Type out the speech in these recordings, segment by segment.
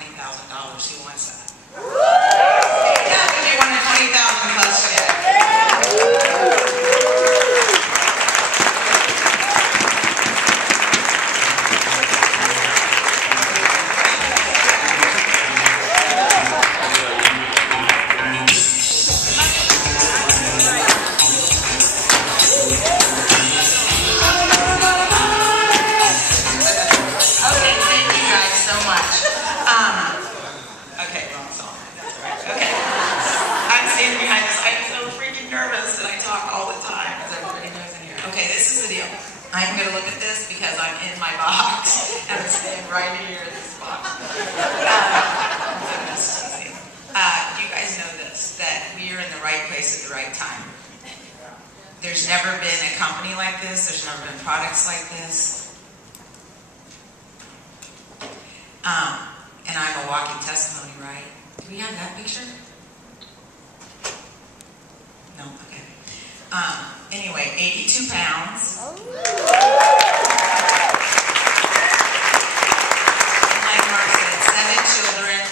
$20,000. Who wants that? Yeah, if you want a 20,000 plus check. I'm going to look at this because I'm in my box and I'm sitting right here in this box. You guys know this, that we are in the right place at the right time. There's never been a company like this. There's never been products like this. And I'm a walking testimony, right? Do we have that picture? No? Okay. Anyway, 82 pounds. Like Mark said, 7 children.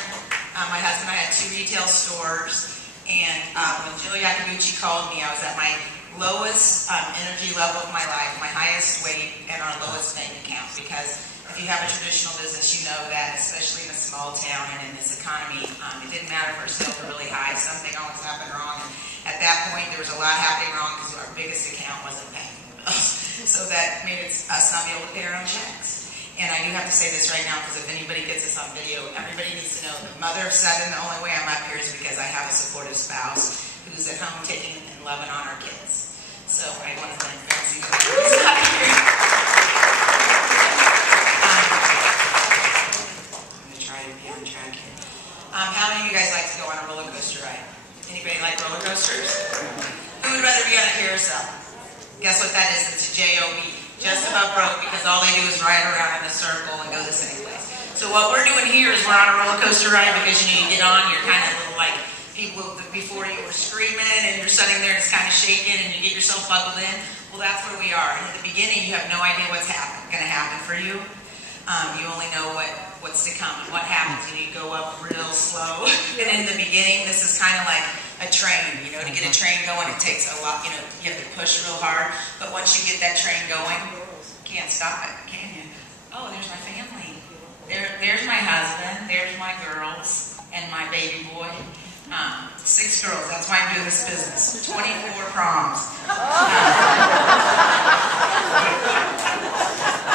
My husband and I had 2 retail stores. And when Jill Yakaguchi called me, I was at my lowest energy level of my life, my highest weight, and our lowest bank account. Because if you have a traditional business, you know that, especially in a small town and in this economy, it didn't matter if our sales were really high. Something always happened wrong. And at that point, there was a lot happening wrong because our biggest account wasn't paying the bills. So that made us not be able to pay our own checks. And I do have to say this right now, because if anybody gets this on video, everybody needs to know the mother of 7, the only way I'm up here is because I have a supportive spouse who's at home taking and loving on our kids. So I want to thank Betsy for who's not here. I'm going to try to be on track here. How many of you guys like to go on a roller coaster ride? Anybody like roller coasters? Who would rather be on a carousel? Guess what that is? It's a J-O-B. Just about broke, because all they do is ride around in a circle and go the same place. So what we're doing here is we're on a roller coaster ride because you get on, you're kind of like people before you were screaming and you're sitting there and it's kind of shaking and you get yourself buckled in. Well, that's where we are. And at the beginning, you have no idea what's going to happen for you. You only know what's to come and what happens, and you go up real slow. And in the beginning, this is kind of like a train. You know, to get a train going, it takes a lot. You know, you have to push real hard. But once you get that train going, you can't stop it, can you? Oh, there's my family. There's my husband. There's my girls and my baby boy. 6 girls. That's why I'm doing this business. 24 proms.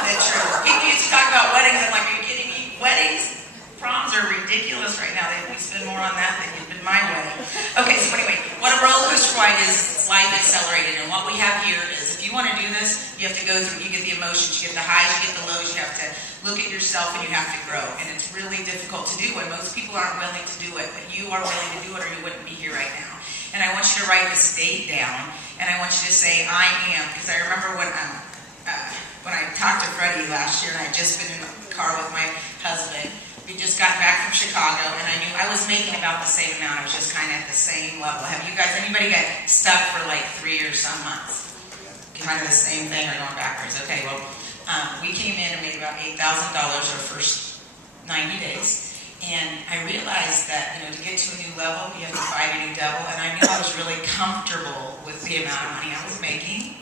That's true. People used to talk about weddings. I'm like, are you kidding me? Weddings, proms are ridiculous right now. We spend more on that than you've been my wedding. Okay, so anyway, what a roller coaster ride is life accelerated. And what we have here is, if you want to do this, you have to go through, you get the emotions, you get the highs, you get the lows, you have to look at yourself and you have to grow. And it's really difficult to do, and most people aren't willing to do it, but you are willing to do it or you wouldn't be here right now. And I want you to write this date down, and I want you to say, I am, because I remember when I talked to Freddie last year, and I had just been in the car with my husband. We just got back from Chicago, and I knew I was making about the same amount. I was just kind of at the same level. Have you guys, anybody got stuck for like 3 or some months? Kind of the same thing or going backwards? Okay, well, we came in and made about $8,000 our first 90 days. And I realized that, you know, to get to a new level, you have to fight a new devil. And I knew I was really comfortable with the amount of money I was making.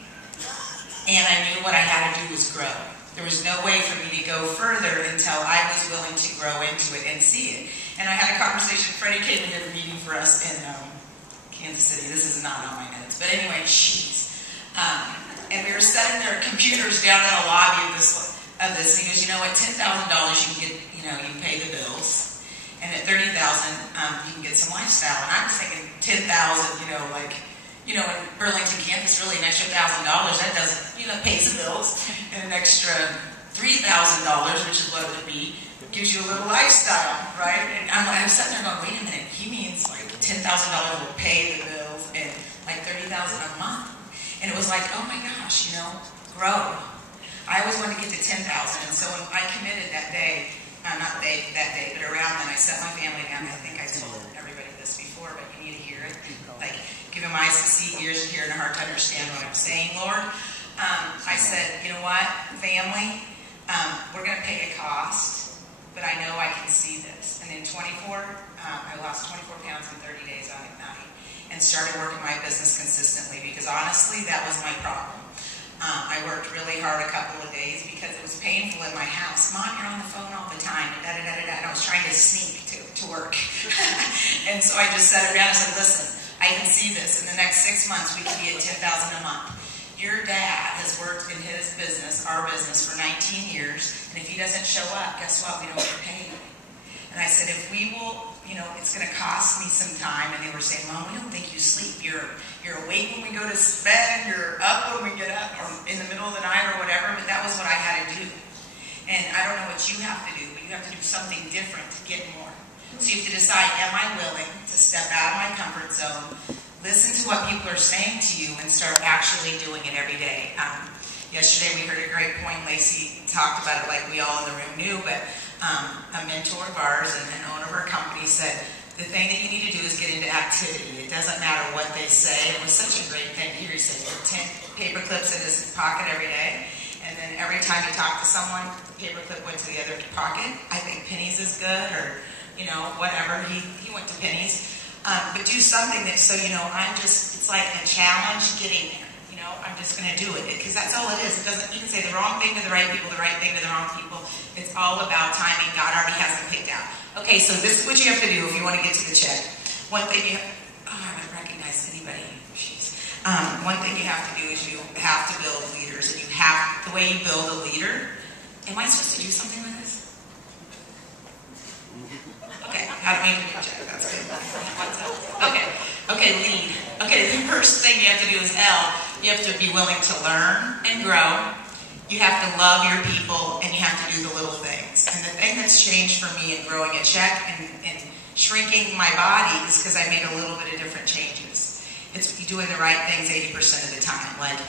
And I knew what I had to do was grow. There was no way for me to go further until I was willing to grow into it and see it. And I had a conversation. Freddie came and did a meeting for us in Kansas City. This is not on my notes. But anyway, and we were setting their computers down in the lobby of this. And he goes, you know, at $10,000 you can get, you know, you can pay the bills. And at $30,000 you can get some lifestyle. And I was thinking 10,000, you know, like, you know, in Burlington, Kansas, really an extra $1,000, that doesn't, you know, pays the bills. And an extra $3,000, which is what it would be, gives you a little lifestyle, right? And I was sitting there going, wait a minute, he means like $10,000 will pay the bills and like $30,000 a month. And it was like, oh my gosh, you know, grow. I always wanted to get to 10,000, and so when I committed that day, not that day, but around then, I set my family down. I think I told everybody this before, but you need to hear it. Like, give them eyes to see, ears to hear, and a heart to understand what I'm saying, Lord. I said, you know what, family, we're going to pay a cost, but I know I can see this. And I lost 24 pounds in 30 days on Ignite and started working my business consistently because honestly, that was my problem. I worked really hard a couple of days because it was painful in my house. Mom, you're on the phone all the time, and and I was trying to sneak to work. And so I just sat around and said, listen, I can see this. In the next 6 months, we could be at $10,000 a month. Your dad has worked in his business, our business, for 19 years, and if he doesn't show up, guess what? We don't get paid. And I said, if we will, it's going to cost me some time. And they were saying, Mom, we don't think you sleep. You're awake when we go to bed, you're up when we get up, or in the middle of the night or whatever. But that was what I had to do. And I don't know what you have to do, but you have to do something different to get more. So you have to decide, am I willing to step out of my comfort zone, listen to what people are saying to you, and start actually doing it every day. Yesterday we heard a great point. Lacey talked about it like we all in the room knew, but a mentor of ours and an owner of our company said, the thing that you need to do is get into activity. It doesn't matter what they say. It was such a great thing here. He said, put 10 paper clips in his pocket every day, and then every time you talk to someone, the paper clip went to the other pocket. I think Penny's is good, or whatever. He went to Penny's. But do something that, it's like a challenge getting there. I'm just going to do it, because that's all it is. It doesn't, you can say the wrong thing to the right people, the right thing to the wrong people. It's all about timing. God already has them picked out. Okay, so this is what you have to do if you want to get to the check. One thing you have, I haven't recognized anybody. Jeez. One thing you have to do is you have to build leaders, and the way you build a leader. Am I supposed to do something with this? Okay, how to make a new check. That's good. What's up? Okay, lead. Okay, the first thing you have to do is L. You have to be willing to learn and grow. You have to love your people, and you have to do the little things. And the thing that's changed for me in growing a check and shrinking my body is because I made a little bit of different changes. It's doing the right things 80% of the time. Like,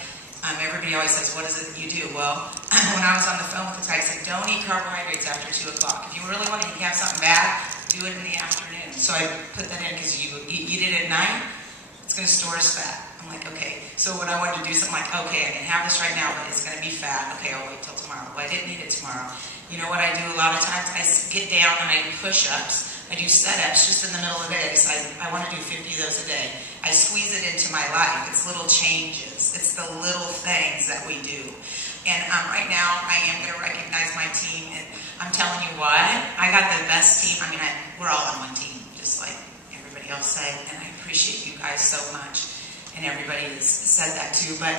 everybody always says, what is it that you do? Well, when I was on the phone with the guy, I said, don't eat carbohydrates after 2 o'clock. If you really want to have something bad, do it in the afternoon. So I put that in because you eat it at night, it's going to store as fat. I'm like, okay. So when I wanted to do something like, okay, I can have this right now, but it's going to be fat. Okay, I'll wait till tomorrow. Well, I didn't eat it tomorrow. You know what I do a lot of times? I get down and I do push-ups. I do set-ups just in the middle of the day. I decide I want to do 50 of those a day. I squeeze it into my life. It's little changes. It's the little things that we do. And right now, I am going to recognize my team. And I'm telling you what, I got the best team. I mean, we're all on one team, just like everybody else said. And I appreciate you guys so much. And everybody has said that too. But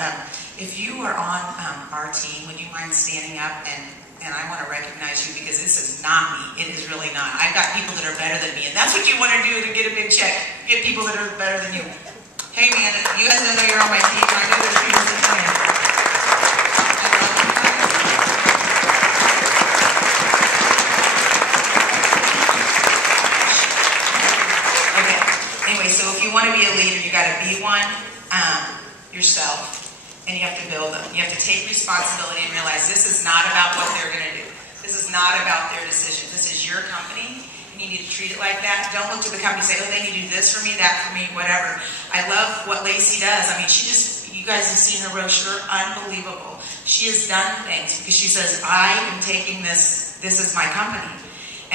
if you are on our team, would you mind standing up? And I want to recognize you, because this is not me. It is really not. I've got people that are better than me. And that's what you want to do to get a big check. Get people that are better than you. Hey man, you guys know that you're on my team. I know there's people that come in. Okay. Anyway, so if you want to be a leader, you got to be one yourself. And you have to build them. You have to take responsibility and realize this is not about what they're going to do. This is not about their decision. This is your company, and you need to treat it like that. Don't look to the company and say, oh, they need to do this for me, that for me, whatever. I love what Lacey does. I mean, you guys have seen her brochure, unbelievable. She has done things because she says, I am taking this is my company.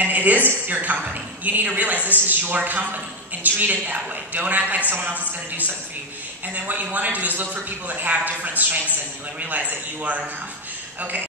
And it is your company. You need to realize this is your company and treat it that way. Don't act like someone else is going to do something for you. And then what you want to do is look for people that have different strengths than you and realize that you are enough. Okay.